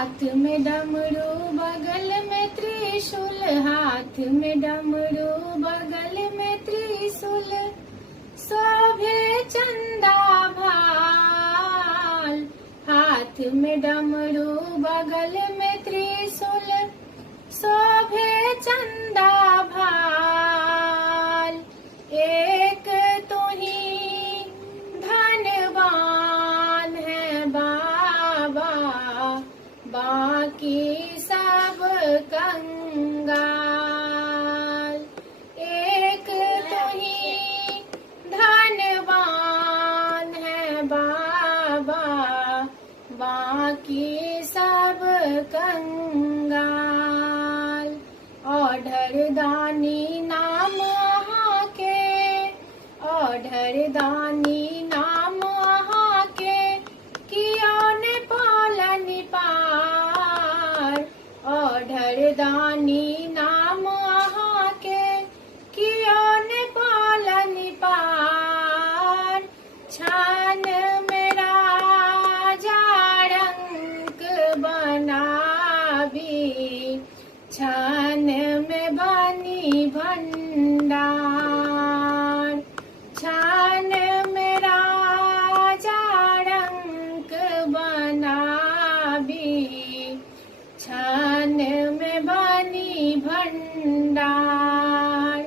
हाथ में डमरू बगल में त्रिशूल, हाथ में डमरू बगल में त्रिशूल, शोभे चंदा भाल। हाथ में डमरू बगल में त्रिशूल, शोभे चंदा भाल। एक तो ही धनवान है बाबा, बाकी सब कंगाल। एक तो ही धनवान है बाबा, बाकी सब कंगाल। ओढ़र दानी नाम वहाँ के, ओढ़र दानी नाम वहाँ के, किया ने पालन पार। ओढ़र दानी नाम वहाँ के, किया ने पालन पार। छान मेरा जारंक बनाबी, छान में बनी भंडार। छान मेरा जारंक बनाबी, छान में बनी भंडार।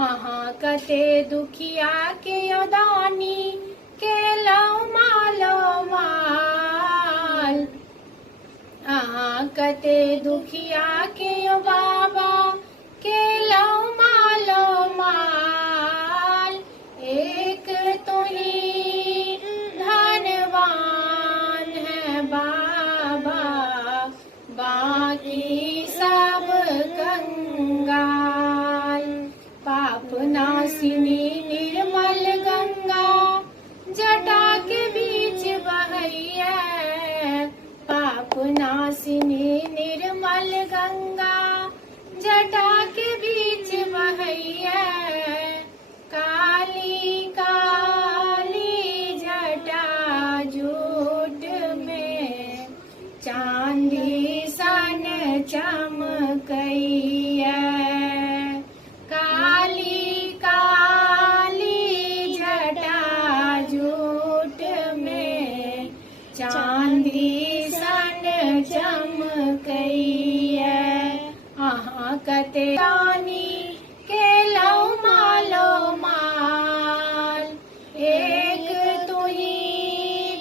आहाँ कते दुखिया के योदानी, के लो मालो माल। आहाँ कते दुखिया के यो बाबा, के लो मालो माल। एक तो ही धनवान है बाबा, बाकी सब कंगाल। पाप नासिनी निर्मल गंगा, जटा के बीच बहैया। पाप नासिनी निर्मल गंगा, जटा के बीच बहैया। काली काली जटा जूट में, चांदी सन चमकैया। काली काली जटा जूट में, चांदी सन चमकैया। आहाँ कते रानी, के लो मालो माल। एक तो ही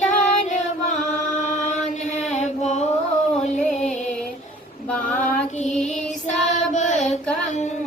धनवान है भोले, बाकी सब कंगाल।